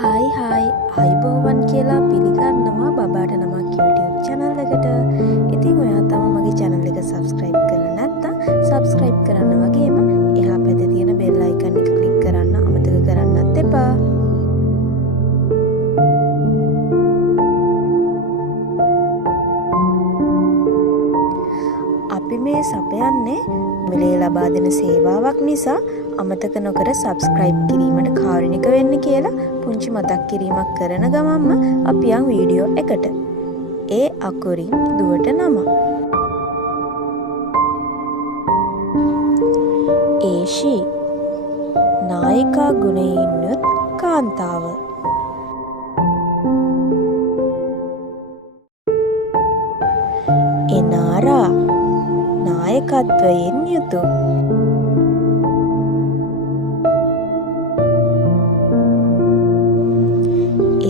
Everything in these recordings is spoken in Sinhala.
හායි අයිබෝවන් කියලා පිළිගන්නවා බබාට නමක් YouTube channel එකට. ඉතින් ඔයා තම මගේ channel එක subscribe කරලා නැත්නම් subscribe කරන්න වගේම එහා පැත්තේ තියෙන bell icon එක click කරන්න අමතක කරන්නත් එපා. අපි මේ සපයන්නේ මිලේ ලබා දෙන සේවාවක් නිසා අමතක නොකර subscribe කිරීමට කාරුණික වෙන්න කියලා පුංචි මතක් කිරීමක් කරන ගමන්ම අපි යන් වීඩියෝ එකට. ඒ අකුරින් දුවට නම. ඒෂි නායිකා ගුණයෙන් යුත් කාන්තාව. එනාරා නායකත්වයෙන් යුතු.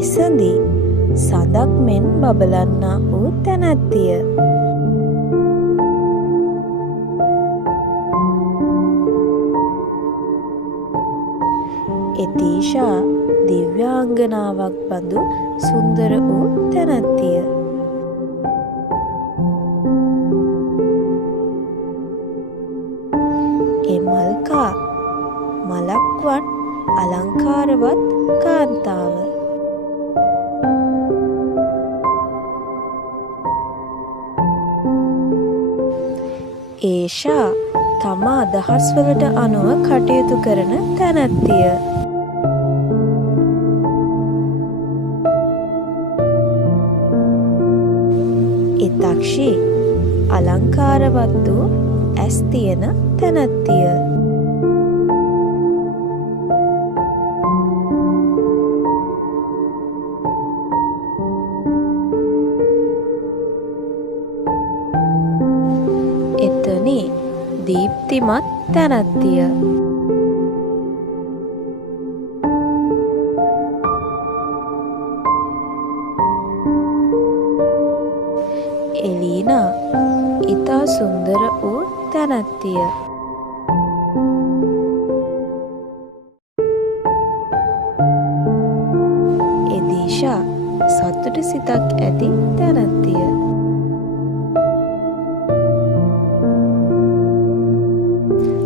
එසඳි සඳක් මෙන් බබලන්නා වූ තැනැත්තිය. එතීෂා දිව්‍යාංගනාවක් බඳු සුන්දර වූ තැනැත්තිය. එමල්කා මලක්වන් අලංකාරවත් කාන්තාව. ඒෂා තම අදහස්වලට අනුව කටයුතු කරන තැනැත්තිය. එතක්ෂි අලංකාරවත් වූ ඇස් තියෙන තැනැත්තිය. එතනි දීප්තිමත් තැනැත්තිය. එලීනා ඉතා සුන්දර වූ තැනැත්තිය. එදීෂා සතුට සිතක් ඇති තැනැත්තිය.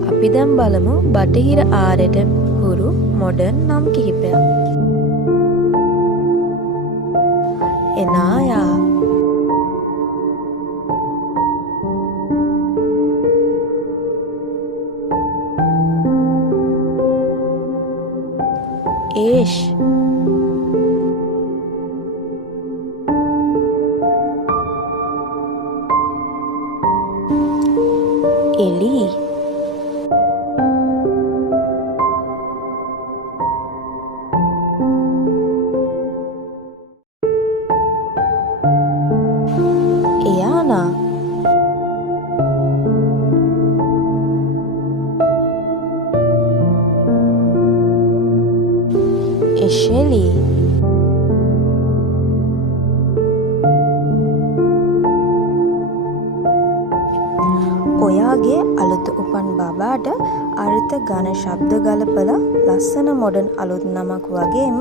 අපි දැන් බලමු බටහිර ආරයට හුරු මොඩර්න් නම් කිහිපයක්. එනායා ඒෂ් එලී එයානා එෂෙලි ඔයාගේ අලුත උපන් බබාට අර්ථ ඝන ශබ්ද ගලපලා ලස්සන මොඩර්න් අලුත් නමක් වගේම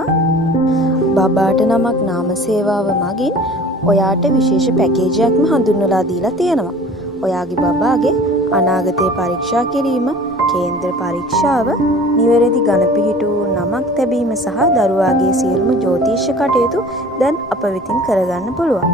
බබාට නමක් නාම සේවාව මගින් ඔයාට විශේෂ පැකේජයක්ම හඳුන්වලා දීලා තියෙනවා. ඔයාගේ බබාගේ අනාගතයේ පරීක්ෂා කිරීම, කේන්ද්‍ර පරීක්ෂාව, නිවැරදි ඝන පිහිටු නමක් තැබීම සහ දරුවාගේ සියලුම ජ්‍යොතිෂ කටයුතු දැන් අප වෙතින් කරගන්න පුළුවන්.